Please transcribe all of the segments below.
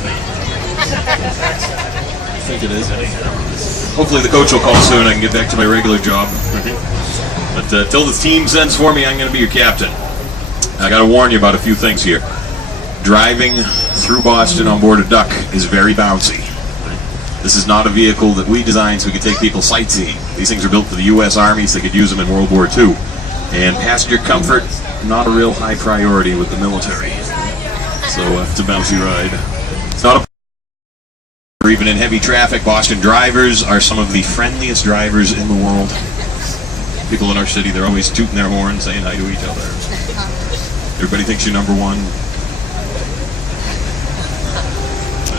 I think it is. Hopefully the coach will call soon and I can get back to my regular job. But till the team sends for me, I'm going to be your captain. I got to warn you about a few things here. Driving through Boston on board a duck is very bouncy. This is not a vehicle that we designed so we could take people sightseeing. These things are built for the U.S. Army so they could use them in World War II. And passenger comfort, not a real high priority with the military. So it's a bouncy ride. It's not a... Even in heavy traffic, Boston drivers are some of the friendliest drivers in the world. People in our city, they're always tooting their horns, saying hi to each other. Everybody thinks you're number one.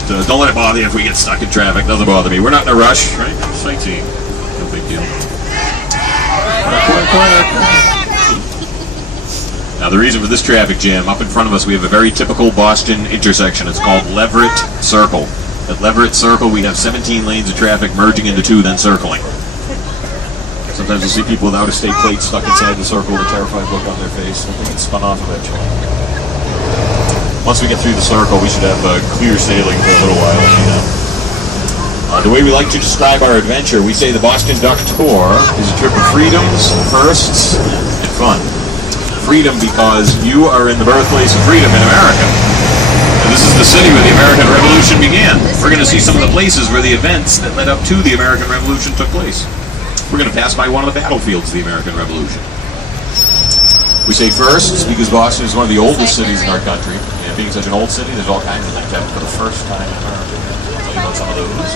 But don't let it bother you if we get stuck in traffic. Doesn't bother me. We're not in a rush, right? Sightseeing. No big deal. Now the reason for this traffic jam, up in front of us we have a very typical Boston intersection. It's called Leverett Circle. At Leverett Circle we have 17 lanes of traffic merging into 2, then circling. Sometimes you'll see people with out-of-state plates stuck inside the circle with a terrified look on their face. I think it's spun off eventually. Once we get through the circle, we should have clear sailing for a little while. The way we like to describe our adventure, we say the Boston Duck Tour is a trip of freedoms, firsts, and fun. Freedom because you are in the birthplace of freedom in America. And this is the city where the American Revolution began. We're going to see some of the places where the events that led up to the American Revolution took place. We're going to pass by one of the battlefields of the American Revolution. We say firsts because Boston is one of the oldest cities in our country. And being such an old city, there's all kinds of things happening for the first time in America. I'll tell you about some of those.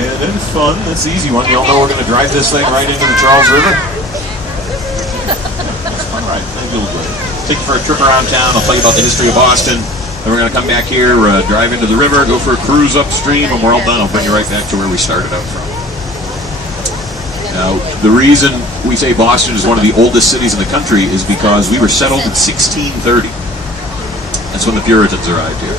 And then fun, that's the easy one. You all know we're going to drive this thing right into the Charles River. It's fun, right? It'll be good. Take you for a trip around town. I'll tell you about the history of Boston. Then we're going to come back here, drive into the river, go for a cruise upstream. When we're all done, I'll bring you right back to where we started out from. Now, the reason we say Boston is one of the oldest cities in the country is because we were settled in 1630. That's when the Puritans arrived here.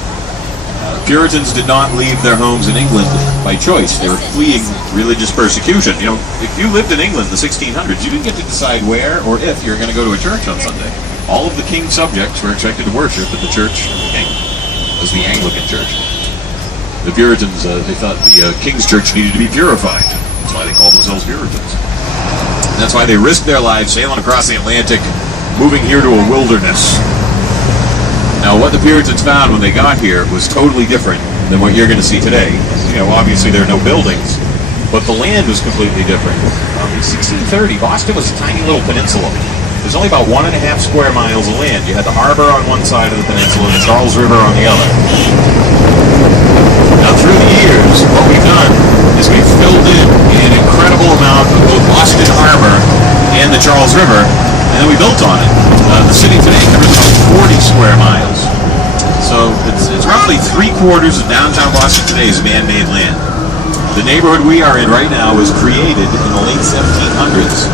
Puritans did not leave their homes in England by choice. They were fleeing religious persecution. You know, if you lived in England in the 1600s, you didn't get to decide where or if you were going to go to a church on Sunday. All of the king's subjects were expected to worship at the church of the king. It was the Anglican church. The Puritans, they thought the king's church needed to be purified. That's why they called themselves Puritans. And that's why they risked their lives sailing across the Atlantic, moving here to a wilderness. Now, what the Puritans found when they got here was totally different than what you're going to see today. You know, obviously there are no buildings, but the land was completely different. In 1630, Boston was a tiny little peninsula. There's only about 1.5 square miles of land. You had the harbor on one side of the peninsula and the Charles River on the other. Now, through the years, what we've done is we've filled in an incredible amount of both Boston Harbor and the Charles River, and then we built on it. The city today covers about 40 square miles. So it's roughly 3/4 of downtown Boston today is man-made land. The neighborhood we are in right now was created in the late 1700s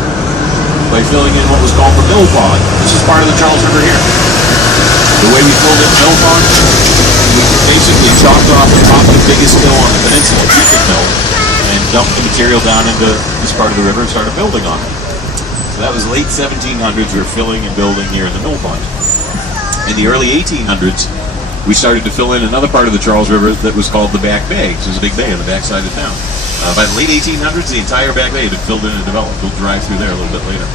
by filling in what was called the Mill Pond. This is part of the Charles River here. The way we filled in Mill Pond, we basically chopped off the top of the biggest hill on the peninsula, Beacon Mill, and dumped the material down into this part of the river and started building on it. So that was late 1700s. We were filling and building here in the Mill Pond. In the early 1800s, we started to fill in another part of the Charles River that was called the Back Bay. So there's a big bay on the back side of town. By the late 1800s, the entire Back Bay had been filled in and developed. We'll drive through there a little bit later.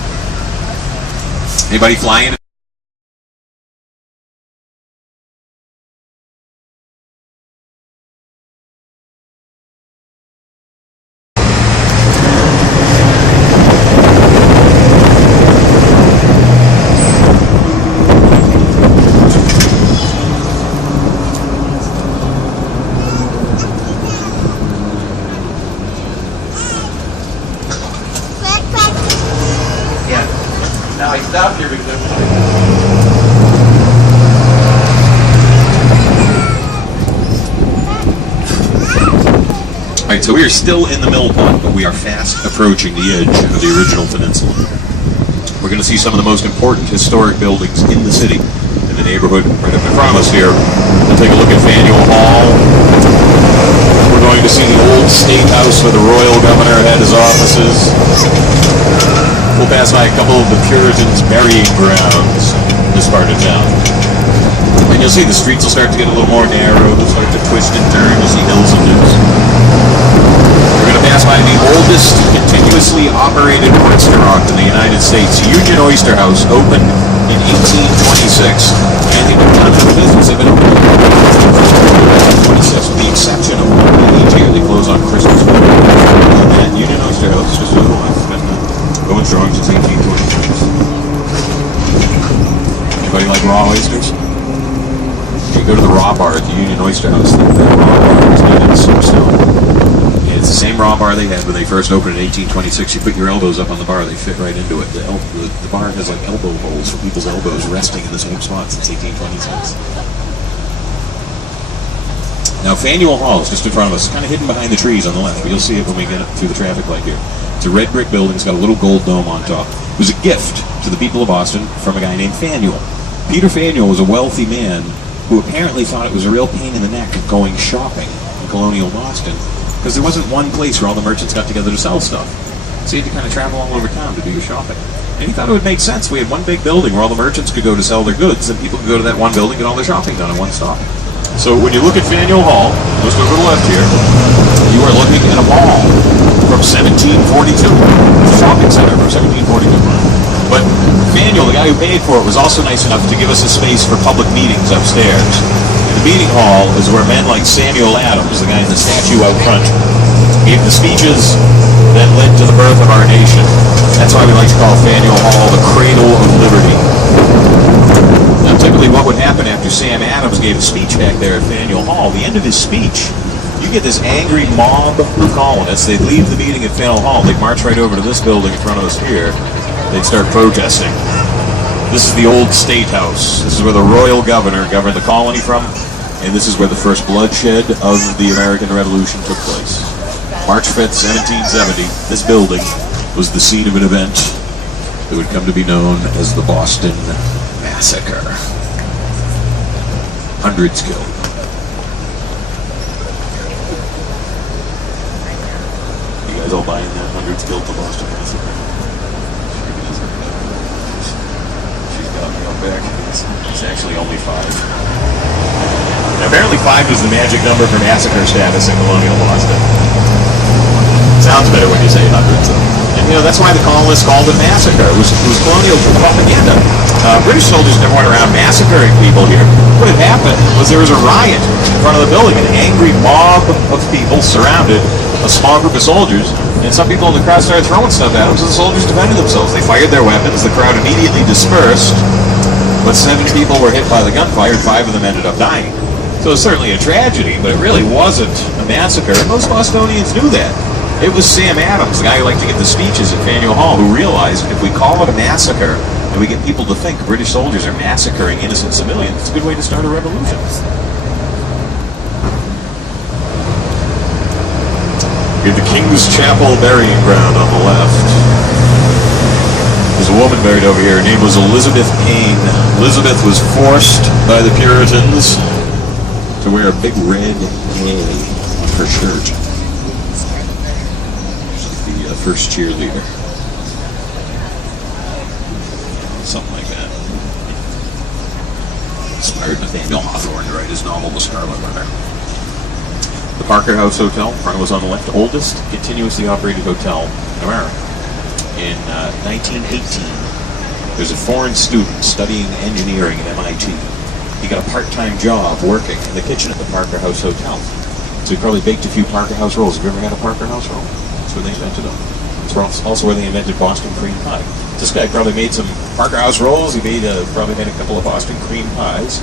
Anybody flying? I stopped here because Alright, so we are still in the Mill Pond, but we are fast approaching the edge of the original peninsula. We're going to see some of the most important historic buildings in the city, in the neighborhood right up in front of us here. We'll take a look at Faneuil Hall. We're going to see the old State House where the royal governor had his offices. We'll pass by a couple of the Puritans' burying grounds in this part of town. And you'll see the streets will start to get a little more narrow. twist and turn, you see hills and dunes. We're going to pass by the oldest continuously operated restaurant in the United States. Union Oyster House opened in 1826. And they've been done in the business. They've been open in 1826, with the exception of one day each year. They close on Christmas. And Union Oyster House, just a little one, has been going strong since 1826. Anybody like raw oysters? You go to the raw bar at the Union Oyster House. That raw bar is made in soapstone. It's the same raw bar they had when they first opened in 1826. You put your elbows up on the bar, they fit right into it. The bar has like elbow holes for people's elbows resting in the same spot since 1826. Now, Faneuil Hall is just in front of us, kind of hidden behind the trees on the left, but you'll see it when we get through the traffic light here. It's a red brick building. It's got a little gold dome on top. It was a gift to the people of Boston from a guy named Faneuil. Peter Faneuil was a wealthy man who apparently thought it was a real pain in the neck of going shopping in colonial Boston, because there wasn't one place where all the merchants got together to sell stuff. So you had to kind of travel all over town to do your shopping. And he thought it would make sense. We had one big building where all the merchants could go to sell their goods, and people could go to that one building and get all their shopping done in one stop. So when you look at Faneuil Hall, just over to the left here, you are looking at a mall from 1742. It's a shopping center from 1742. But Faneuil, the guy who paid for it, was also nice enough to give us a space for public meetings upstairs. The meeting hall is where men like Samuel Adams, the guy in the statue out front, gave the speeches that led to the birth of our nation. That's why we like to call Faneuil Hall the cradle of liberty. Now, typically what would happen after Sam Adams gave a speech back there at Faneuil Hall, the end of his speech, you get this angry mob of colonists. They'd leave the meeting at Faneuil Hall, they'd march right over to this building in front of us here, they'd start protesting. This is the old State House. This is where the royal governor governed the colony from, and this is where the first bloodshed of the American Revolution took place. March 5th, 1770, this building was the scene of an event that would come to be known as the Boston Massacre. Hundreds killed. You guys all buying that? Hundreds killed the Boston Massacre. She's got me on back. It's actually only 5. Now, apparently 5 is the magic number for massacre status in colonial Boston. Sounds better when you say hundreds, though. And, you know, that's why the colonists called it massacre. It was colonial propaganda. British soldiers never went around massacring people here. What had happened was there was a riot in front of the building. An angry mob of people surrounded a small group of soldiers, and some people in the crowd started throwing stuff at them, so the soldiers defended themselves. They fired their weapons. The crowd immediately dispersed, but 7 people were hit by the gunfire, and 5 of them ended up dying. So it was certainly a tragedy, but it really wasn't a massacre. And most Bostonians knew that. It was Sam Adams, the guy who liked to give the speeches at Faneuil Hall, who realized if we call it a massacre and we get people to think British soldiers are massacring innocent civilians, it's a good way to start a revolution. We have the King's Chapel burying ground on the left. There's a woman buried over here. Her name was Elizabeth Payne. Elizabeth was forced by the Puritans to wear a big red A on her shirt. First cheerleader. Something like that. Inspired Nathaniel Hawthorne to write his novel, The Scarlet Letter. The Parker House Hotel, front was on the left, oldest continuously operated hotel in America. In 1918, there's a foreign student studying engineering at MIT. He got a part-time job working in the kitchen at the Parker House Hotel. So he probably baked a few Parker House rolls. Have you ever had a Parker House roll? That's where they invented them. It's also where they invented Boston cream pie. This guy probably made some Parker House rolls. He probably made a couple of Boston cream pies.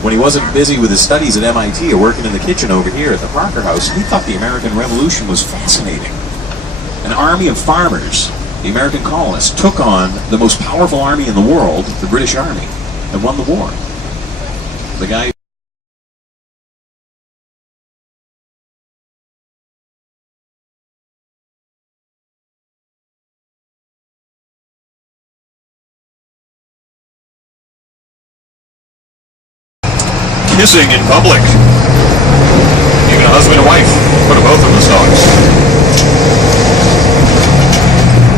When he wasn't busy with his studies at MIT or working in the kitchen over here at the Parker House, he thought the American Revolution was fascinating. An army of farmers, the American colonists, took on the most powerful army in the world, the British Army, and won the war. The guy kissing in public. Even a husband and wife put them both in the stocks.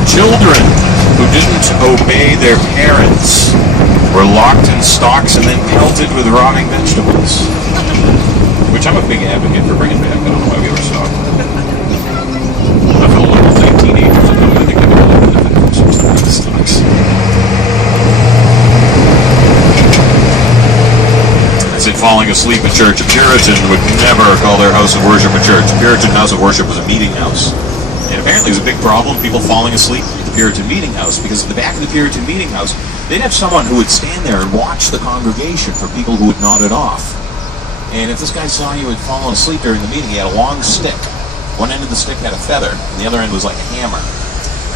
Children who didn't obey their parents were locked in stocks and then pelted with rotting vegetables. which I'm a big advocate for bringing back. I don't know why we ever stopped. I felt like the 1980s ago. I think I would really benefit from some stuff like this. I said falling asleep in church. A Puritan would never call their house of worship a church. A Puritan house of worship was a meeting house. And apparently it was a big problem, people falling asleep at the Puritan meeting house, because at the back of the Puritan meeting house, they'd have someone who would stand there and watch the congregation for people who had nodded off. And if this guy saw you had fallen asleep during the meeting, he had a long stick. One end of the stick had a feather, and the other end was like a hammer.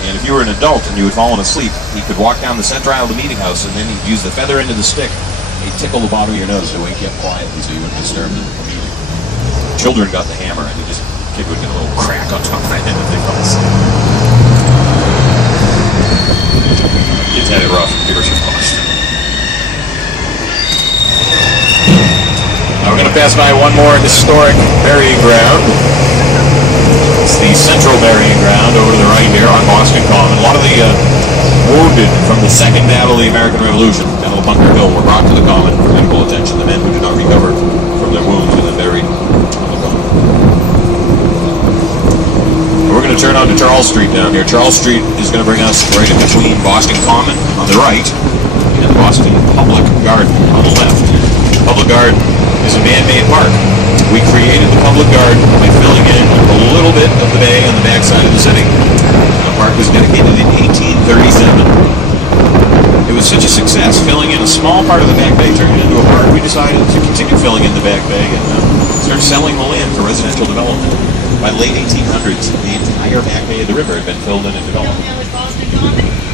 And if you were an adult and you had fallen asleep, he could walk down the center aisle of the meeting house, and then he'd use the feather end of the stick. He'd tickle the bottom of your nose to wake you up quietly so you wouldn't disturb the meeting. Children got the hammer, and kid would get a little crack on top of that end if they fell asleep. Kids had it rough in viewership cost. Now we're going to pass by one more historic burying ground. It's the central burying ground over to the right here on Boston Common. A lot of the wounded from the second battle of the American Revolution, Battle of Bunker Hill, were brought to the Common for medical attention. The men who did not recover from their wounds were then buried on the Common. We're going to turn on to Charles Street down here. Charles Street is going to bring us right in between Boston Common on the right and Boston Public Garden on the left. Public Garden is a man-made park. We created the Public Garden by filling in a little bit of the bay on the backside of the city. The park was dedicated in 1837. It was such a success, filling in a small part of the back bay, turning it into a park. We decided to continue filling in the back bay and start selling the land for residential development. By late 1800s, the entire back bay of the river had been filled in and developed.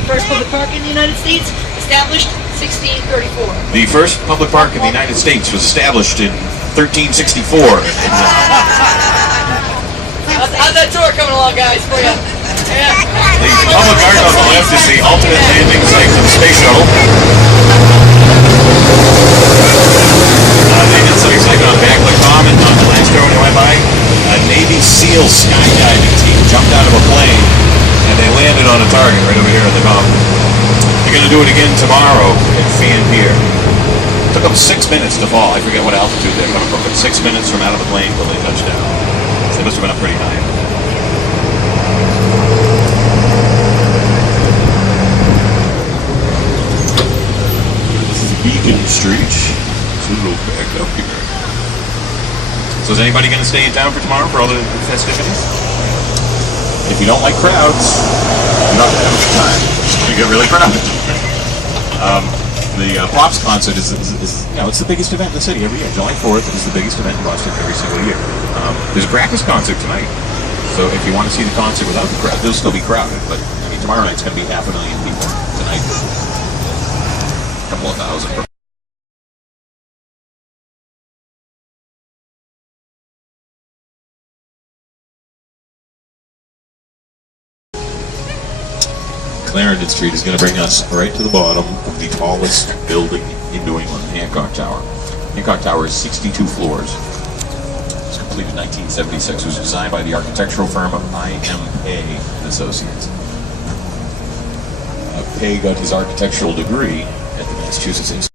First public park in the United States, established 1634. The first public park in the United States was established in 1364. How's that tour coming along, guys, for you? Yeah. The public garden on the left is the alternate landing site for the space shuttle. They did some excitement on Backlick Common on the last tour when I went by. A Navy SEAL skydiving team jumped out of a plane and they landed on a target right over here at the Common. They're going to do it again tomorrow at Fan Pier. It took them 6 minutes to fall. I forget what altitude they're coming from, but 6 minutes from out of the plane till they touched down. So they must have been up pretty high. This is Beacon Street. It's a little back up here. So is anybody going to stay in town for tomorrow for all the festivities? If you don't like crowds, you're not going to have a good time. It's going to get really crowded. The Pops concert is it's the biggest event in the city every year. July 4th is the biggest event in Boston every single year. There's a practice concert tonight. So if you want to see the concert without the crowd, it'll still be crowded. But I mean, tomorrow night's going to be 500,000 people. Tonight, a couple of thousand. Clarendon Street is going to bring us right to the bottom of the tallest building in New England, Hancock Tower. Hancock Tower is 62 floors. It was completed in 1976. It was designed by the architectural firm of I.M. Pei and Associates. Pei got his architectural degree at the Massachusetts Institute